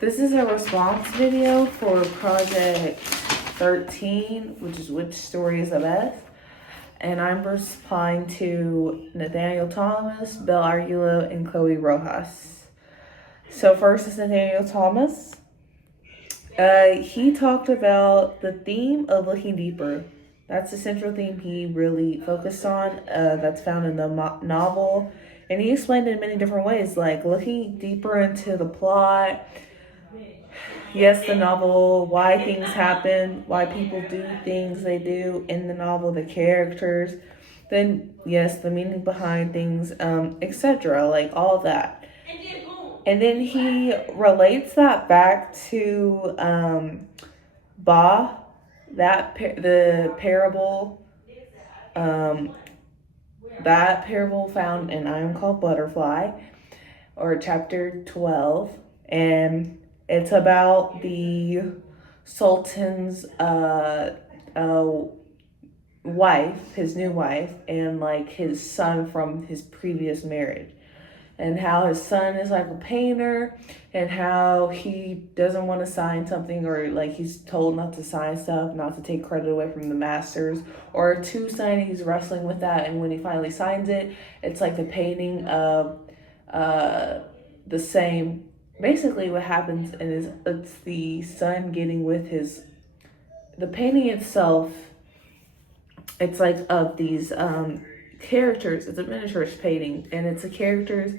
This is a response video for Project 13, which is Which Story is the Best? And I'm replying to Nathaniel Thomas, Bel Argulo, and Chloe Rojas. So first is Nathaniel Thomas. He talked about the theme of looking deeper. That's the central theme he really focused on. That's found in the novel. And he explained it in many different ways, like looking deeper into the plot. Yes, the novel, why things happen, why people do things they do in the novel, the characters. Then, yes, the meaning behind things, etc. Like all of that. And then he relates that back to Ba, the parable, that parable found in I Am Called Butterfly, or chapter 12, and it's about the Sultan's wife, his new wife, and like his son from his previous marriage. And how his son is like a painter, and how he doesn't want to sign something, or like he's told not to sign stuff, not to take credit away from the masters, or to sign it, he's wrestling with that. And when he finally signs it, it's like the painting of the same. Basically, what happens is it's the son getting with the painting itself. It's like of these characters. It's a miniature painting, and it's a characters.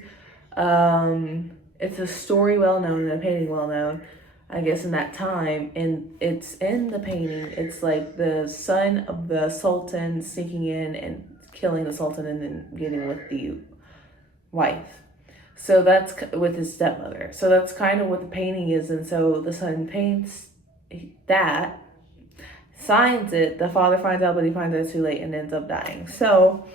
It's a story well known and a painting well known, I guess, in that time. And it's in the painting. It's like the son of the Sultan sneaking in and killing the Sultan, and then getting with the wife. So that's with his stepmother. So that's kind of what the painting is. And so the son paints that, signs it, the father finds out, but he finds out too late and ends up dying. So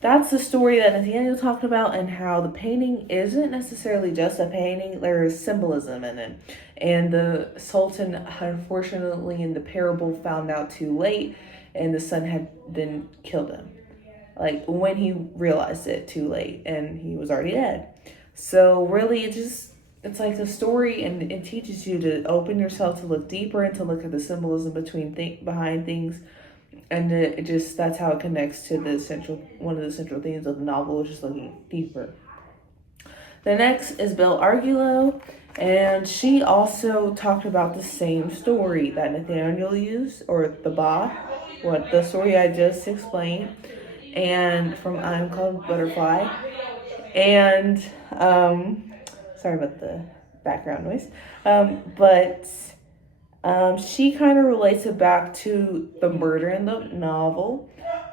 that's the story that Nathaniel talked about, and how the painting isn't necessarily just a painting. There's symbolism in it. And the Sultan, unfortunately, in the parable, found out too late, and the son had then killed him. Like when he realized it too late, and he was already dead. So really, it's like a story, and it teaches you to open yourself to look deeper and to look at the symbolism behind things. And that's how it connects to one of the central themes of the novel, which is looking deeper. The next is Bel Argulo, and she also talked about the same story that Nathaniel used, or the story I just explained, and from I'm Called Butterfly. And sorry about the background noise, but she kind of relates it back to the murder in the novel,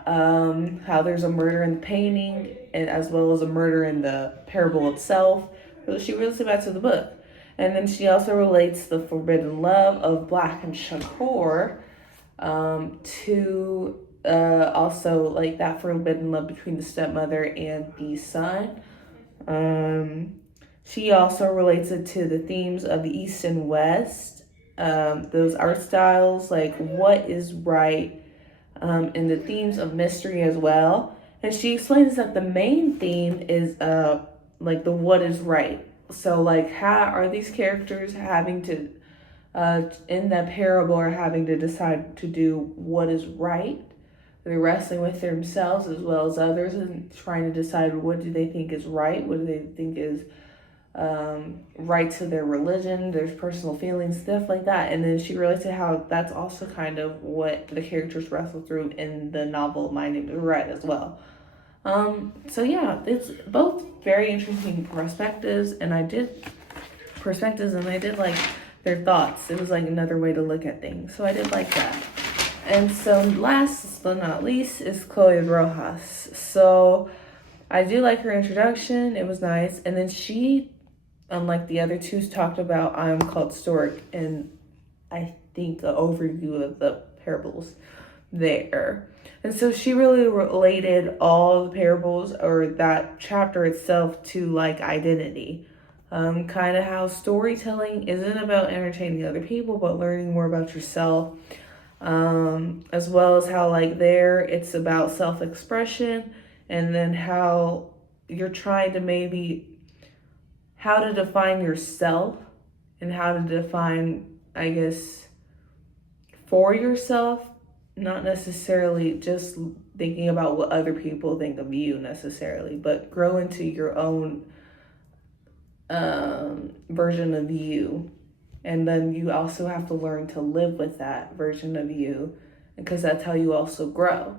how there's a murder in the painting, and as well as a murder in the parable itself. So she relates it back to the book. And then she also relates the forbidden love of Black and Shakur to also like that forbidden love between the stepmother and the son. She also relates it to the themes of the East and West, those art styles, like what is right, and the themes of mystery as well. And she explains that the main theme is like the what is right. So like how are these characters having to in that parable are having to decide to do what is right. They're wrestling with themselves as well as others, and trying to decide what do they think is right, what do they think is right to their religion, their personal feelings, stuff like that. And then she relates to how that's also kind of what the characters wrestle through in the novel My Name is Red as well. So yeah, it's both very interesting perspectives, and I did like their thoughts. It was like another way to look at things. So I did like that. And so last but not least is Chloe Rojas. So I do like her introduction. It was nice. And then she, unlike the other two, talked about I Am Called Stork, and I think the overview of the parables there. And so she really related all the parables, or that chapter itself, to like identity. Kind of how storytelling isn't about entertaining other people, but learning more about yourself. As well as how like there it's about self-expression, and then how you're trying to maybe how to define yourself and how to define, I guess, for yourself, not necessarily just thinking about what other people think of you necessarily, but grow into your own version of you. And then you also have to learn to live with that version of you, because that's how you also grow.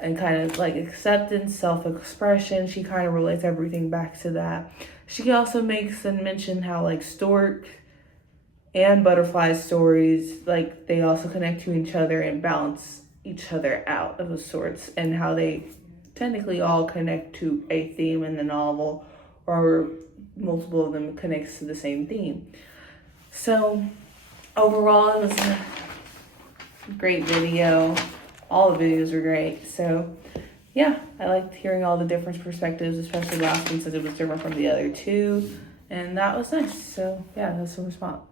And kind of like acceptance, self-expression, she kind of relates everything back to that. She also makes and mention how like stork and butterfly stories, like they also connect to each other and balance each other out of sorts, and how they technically all connect to a theme in the novel, or multiple of them connects to the same theme. So overall, it was a great video. All the videos were great. So yeah, I liked hearing all the different perspectives, especially the last one since it was different from the other two. And that was nice. So yeah, that's the response.